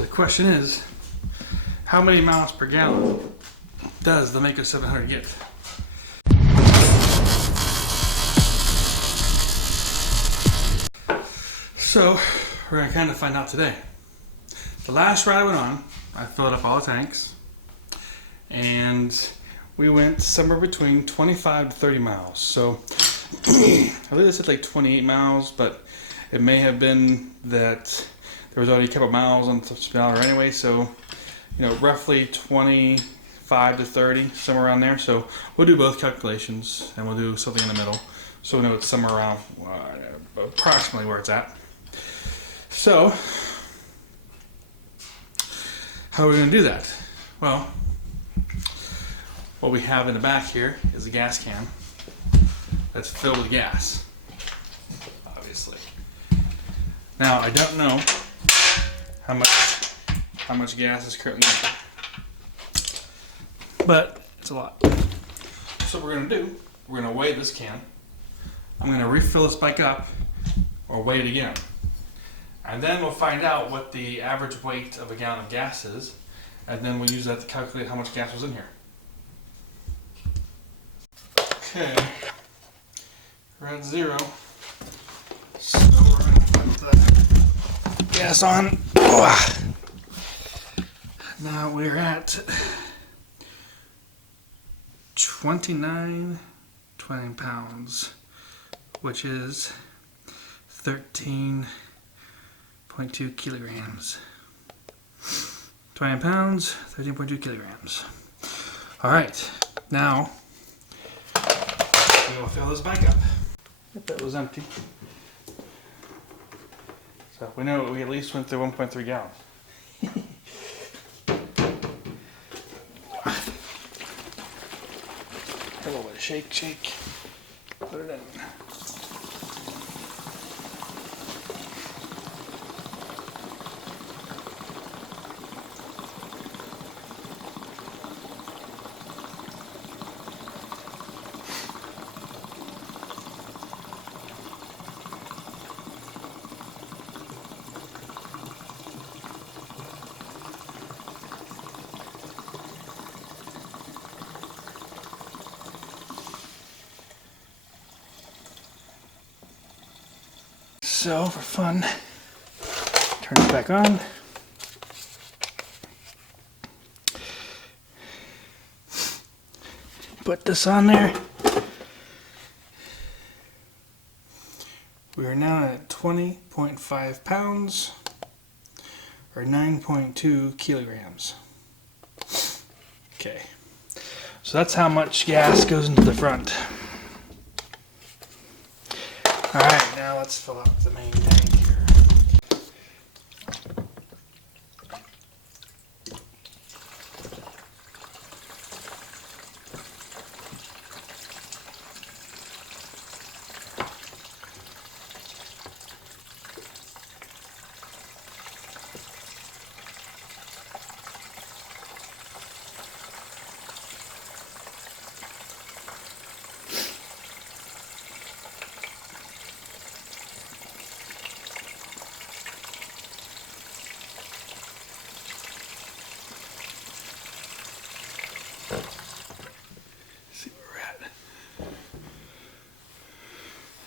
So the question is, how many miles per gallon does the Maico 700 get? So we're gonna kind of find out today. The last ride I went on, I filled up all the tanks, and we went somewhere between 25 to 30 miles. So I believe it said like 28 miles, but it may have been that there was already a couple miles on the speedometer anyway. So, you know, roughly 25 to 30, somewhere around there. So we'll do both calculations, and we'll do something in the middle, so we know it's somewhere around approximately where it's at. So, how are we going to do that? Well, what we have in the back here is a gas can that's filled with gas, obviously. Now, I don't know how much gas is currently in, but it's a lot. So what we're going to do, we're going to weigh this can. I'm going to refill this bike up, or weigh it again. And then we'll find out what the average weight of a gallon of gas is, and then we'll use that to calculate how much gas was in here. Okay, we're at 0, so we're going to put the gas on. Now we're at 20 pounds, which is 13.2 kilograms. 20 pounds, 13.2 kilograms. All right, now we will fill this bike up. If that was empty. So we know we at least went through 1.3 gallons. A little bit of shake. Put it in. So, for fun, turn it back on. Put this on there. We are now at 20.5 pounds, or 9.2 kilograms. Okay, so that's how much gas goes into the front. Alright, now let's fill up the main tank here. See where we're at.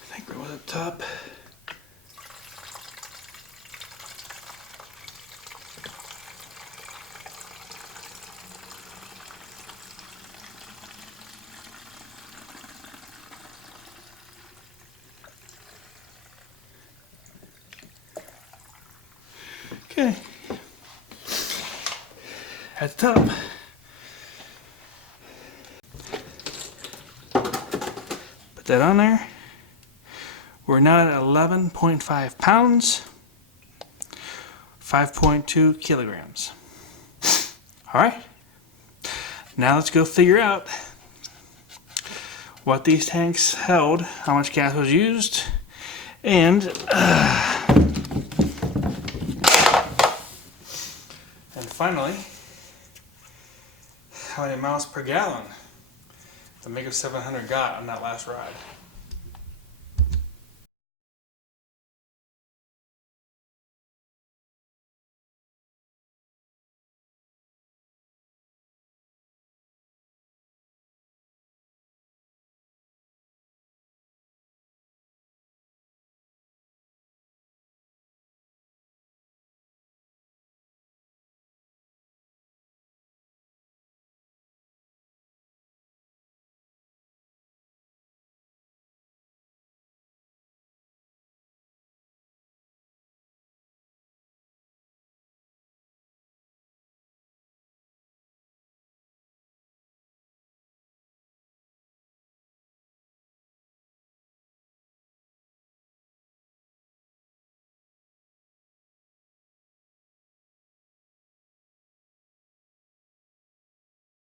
I think we're at the top. Okay. At the top. Put that on there. We're now at 11.5 pounds, 5.2 kilograms. All right. Now let's go figure out what these tanks held, how much gas was used, and finally, how many miles per gallon the Maico 700 got on that last ride.